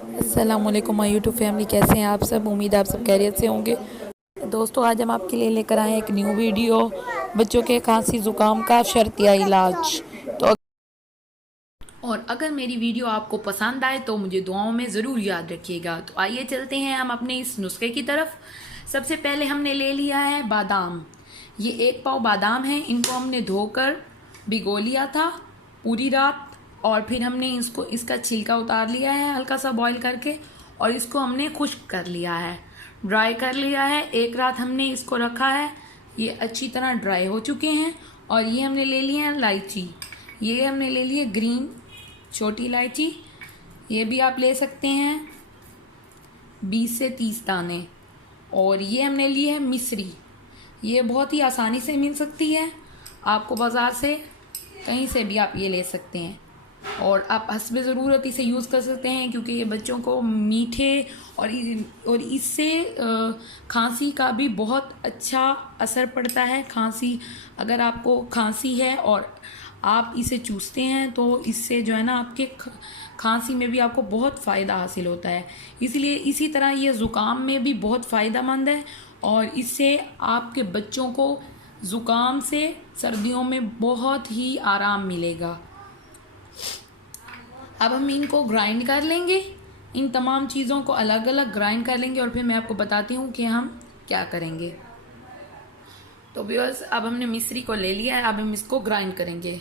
अस्सलामुअलैकुम my YouTube family, कैसे हैं आप सब। उम्मीद है आप सब खैरियत से होंगे। दोस्तों, आज हम आपके लिए लेकर आए हैं एक न्यू वीडियो, बच्चों के खांसी ज़ुकाम का शर्तिया इलाज। तो और अगर मेरी वीडियो आपको पसंद आए तो मुझे दुआओं में ज़रूर याद रखिएगा। तो आइए चलते हैं हम अपने इस नुस्खे की तरफ। सबसे पहले हमने ले लिया है बादाम। ये 1 पाव बादाम है। इनको हमने धोकर भिगो लिया था पूरी रात, और फिर हमने इसका छिलका उतार लिया है हल्का सा बॉईल करके, और इसको हमने खुश्क कर लिया है, ड्राई कर लिया है। 1 रात हमने इसको रखा है। ये अच्छी तरह ड्राई हो चुके हैं। और ये हमने ले लिए हैं इलायची। ये हमने ले लिए ग्रीन छोटी इलायची। ये भी आप ले सकते हैं 20 से 30 दाने। और ये हमने ली है मिश्री। ये बहुत ही आसानी से मिल सकती है आपको बाज़ार से, कहीं से भी आप ये ले सकते हैं। और आप हस्बे ज़रूरत इसे यूज़ कर सकते हैं, क्योंकि ये बच्चों को मीठे और इससे खांसी का भी बहुत अच्छा असर पड़ता है। खांसी, अगर आपको खांसी है और आप इसे चूसते हैं तो इससे जो है ना आपके खांसी में भी आपको बहुत फ़ायदा हासिल होता है। इसलिए इसी तरह ये ज़ुकाम में भी बहुत फ़ायदेमंद है, और इससे आपके बच्चों को ज़ुकाम से सर्दियों में बहुत ही आराम मिलेगा। अब हम इनको ग्राइंड कर लेंगे। इन तमाम चीज़ों को अलग अलग ग्राइंड कर लेंगे, और फिर मैं आपको बताती हूँ कि हम क्या करेंगे। तो व्यूअर्स, अब हमने मिश्री को ले लिया है। अब हम इसको ग्राइंड करेंगे।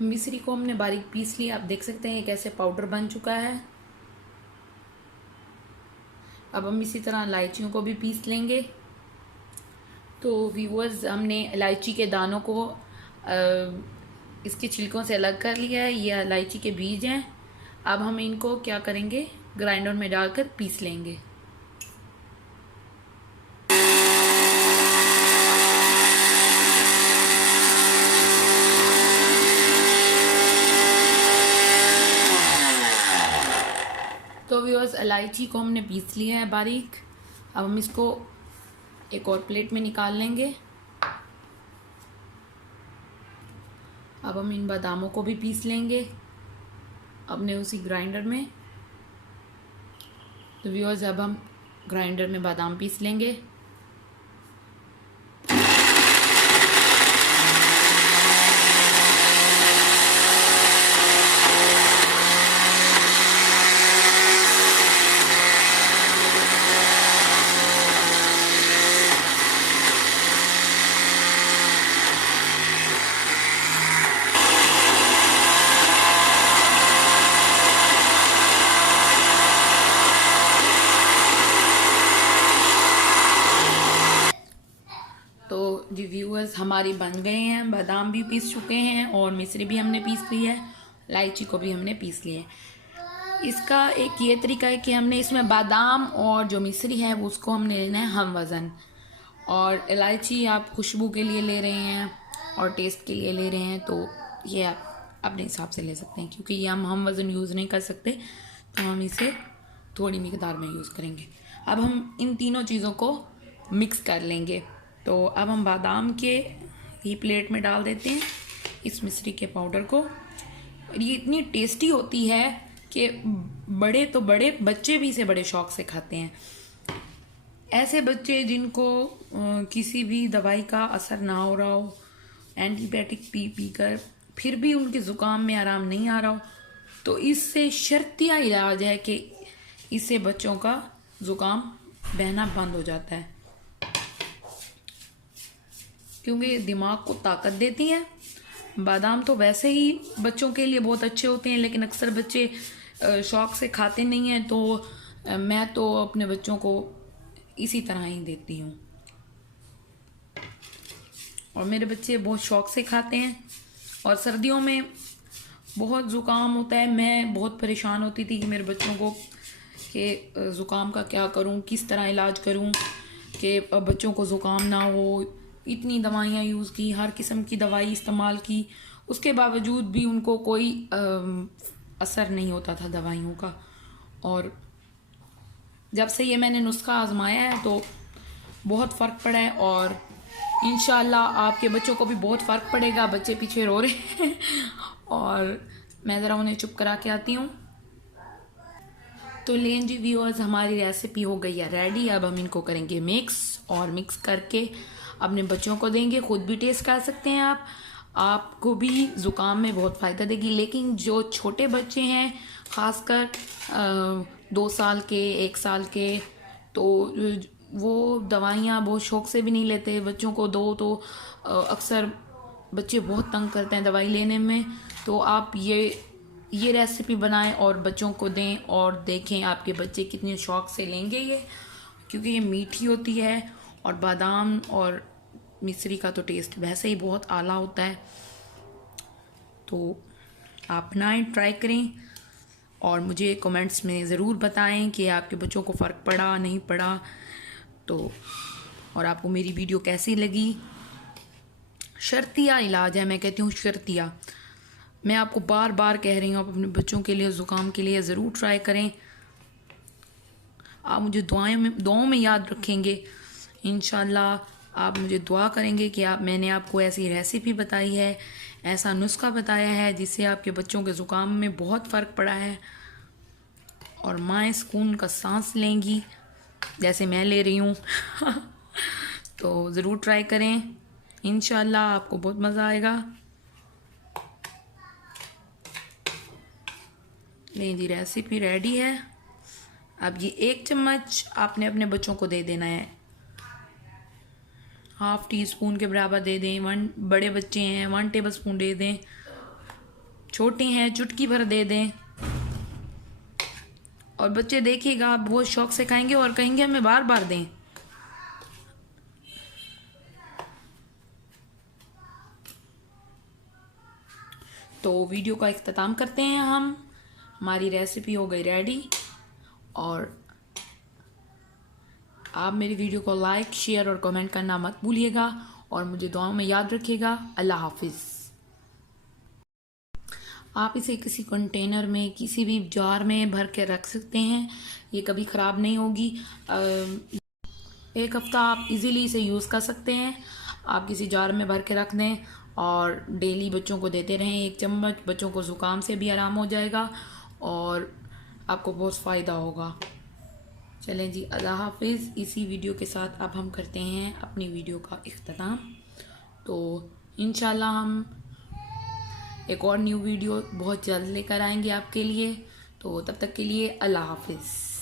मिश्री को हमने बारीक पीस लिया। आप देख सकते हैं कैसे पाउडर बन चुका है। अब हम इसी तरह इलायचियों को भी पीस लेंगे। तो व्यूअर्स, हमने इलायची के दानों को इसके छिलकों से अलग कर लिया है। ये इलायची के बीज हैं। अब हम इनको क्या करेंगे, ग्राइंडर में डालकर पीस लेंगे। तो व्यूअर्स, इलायची को हमने पीस लिया है बारीक। अब हम इसको एक और प्लेट में निकाल लेंगे। अब हम इन बादामों को भी पीस लेंगे अपने उसी ग्राइंडर में। तो व्यूअर्स, अब हम ग्राइंडर में बादाम पीस लेंगे। तो जी व्यूअर्स, हमारी बन गए हैं। बादाम भी पीस चुके हैं और मिश्री भी हमने पीस ली है, इलायची को भी हमने पीस लिया है। इसका एक ये तरीका है कि हमने इसमें बादाम और जो मिश्री है उसको हमने लेना है हम वज़न, और इलायची आप खुशबू के लिए ले रहे हैं और टेस्ट के लिए ले रहे हैं तो ये आप अपने हिसाब से ले सकते हैं। क्योंकि ये हम वज़न यूज़ नहीं कर सकते, तो हम इसे थोड़ी मिकदार में यूज़ करेंगे। अब हम इन तीनों चीज़ों को मिक्स कर लेंगे। तो अब हम बादाम के ही प्लेट में डाल देते हैं इस मिश्री के पाउडर को। और ये इतनी टेस्टी होती है कि बड़े तो बड़े, बच्चे भी इसे बड़े शौक से खाते हैं। ऐसे बच्चे जिनको किसी भी दवाई का असर ना हो रहा हो, एंटीबायोटिक पी पी कर फिर भी उनके ज़ुकाम में आराम नहीं आ रहा हो, तो इससे शर्तिया इलाज है कि इससे बच्चों का ज़ुकाम बहना बंद हो जाता है, क्योंकि दिमाग को ताकत देती है। बादाम तो वैसे ही बच्चों के लिए बहुत अच्छे होते हैं, लेकिन अक्सर बच्चे शौक से खाते नहीं हैं। तो मैं तो अपने बच्चों को इसी तरह ही देती हूँ, और मेरे बच्चे बहुत शौक से खाते हैं। और सर्दियों में बहुत ज़ुकाम होता है। मैं बहुत परेशान होती थी कि मेरे बच्चों को कि ज़ुकाम का क्या करूं, किस तरह इलाज करूं कि बच्चों को ज़ुकाम ना हो। इतनी दवाइयाँ यूज़ की, हर किस्म की दवाई इस्तेमाल की, उसके बावजूद भी उनको कोई असर नहीं होता था दवाइयों का। और जब से ये मैंने नुस्खा आजमाया है तो बहुत फ़र्क पड़ा है, और इंशाल्लाह आपके बच्चों को भी बहुत फ़र्क पड़ेगा। बच्चे पीछे रो रहे हैं और मैं ज़रा उन्हें चुप करा के आती हूँ। तो लें जी व्यूअर्स, हमारी रेसिपी हो गई है रेडी। अब हम इनको करेंगे मिक्स, और मिक्स करके अपने बच्चों को देंगे। खुद भी टेस्ट कर सकते हैं आप, आपको भी ज़ुकाम में बहुत फ़ायदा देगी। लेकिन जो छोटे बच्चे हैं, ख़ासकर 2 साल के, 1 साल के, तो वो दवाइयाँ बहुत शौक से भी नहीं लेते। बच्चों को दो तो अक्सर बच्चे बहुत तंग करते हैं दवाई लेने में। तो आप ये रेसिपी बनाएं और बच्चों को दें, और देखें आपके बच्चे कितने शौक से लेंगे ये, क्योंकि ये मीठी होती है और बादाम और मिश्री का तो टेस्ट वैसे ही बहुत आला होता है। तो आप बनाएं, ट्राई करें, और मुझे कमेंट्स में ज़रूर बताएं कि आपके बच्चों को फ़र्क पड़ा नहीं पड़ा। तो और आपको मेरी वीडियो कैसी लगी। शर्तिया इलाज है, मैं कहती हूँ शर्तिया। मैं आपको बार बार कह रही हूँ, आप अपने बच्चों के लिए ज़ुकाम के लिए ज़रूर ट्राई करें। आप मुझे दुआओं में याद रखेंगे इंशाल्लाह। आप मुझे दुआ करेंगे कि मैंने आपको ऐसी रेसिपी बताई है, ऐसा नुस्खा बताया है जिससे आपके बच्चों के ज़ुकाम में बहुत फ़र्क पड़ा है, और माएँ सुकून का सांस लेंगी जैसे मैं ले रही हूँ। तो ज़रूर ट्राई करें, इंशाल्लाह आपको बहुत मज़ा आएगा। लें जी, रेसिपी रेडी है। अब ये 1 चम्मच आपने अपने बच्चों को दे देना है, ½ टीस्पून के बराबर दे दें। बड़े बच्चे हैं 1 टेबल स्पून दे दें, छोटे हैं चुटकी भर दे दें। और बच्चे देखिएगा आप बहुत शौक से खाएंगे और कहेंगे हमें बार बार दें। तो वीडियो का इख्तिताम करते हैं हम। हमारी रेसिपी हो गई रेडी, और आप मेरी वीडियो को लाइक, शेयर और कमेंट करना मत भूलिएगा, और मुझे दुआओं में याद रखिएगा। अल्लाह हाफिज़। आप इसे किसी कंटेनर में, किसी भी जार में भर के रख सकते हैं, ये कभी ख़राब नहीं होगी। 1 हफ़्ता आप इजीली इसे यूज़ कर सकते हैं। आप किसी जार में भर के रख दें और डेली बच्चों को देते रहें 1 चम्मच। बच्चों को ज़ुकाम से भी आराम हो जाएगा और आपको बहुत फ़ायदा होगा। चलें जी, अल्लाह हाफिज़। इसी वीडियो के साथ अब हम करते हैं अपनी वीडियो का इख्तिताम। तो इंशाल्लाह हम एक और न्यू वीडियो बहुत जल्द लेकर आएंगे आपके लिए। तो तब तक के लिए अल्लाह हाफिज़।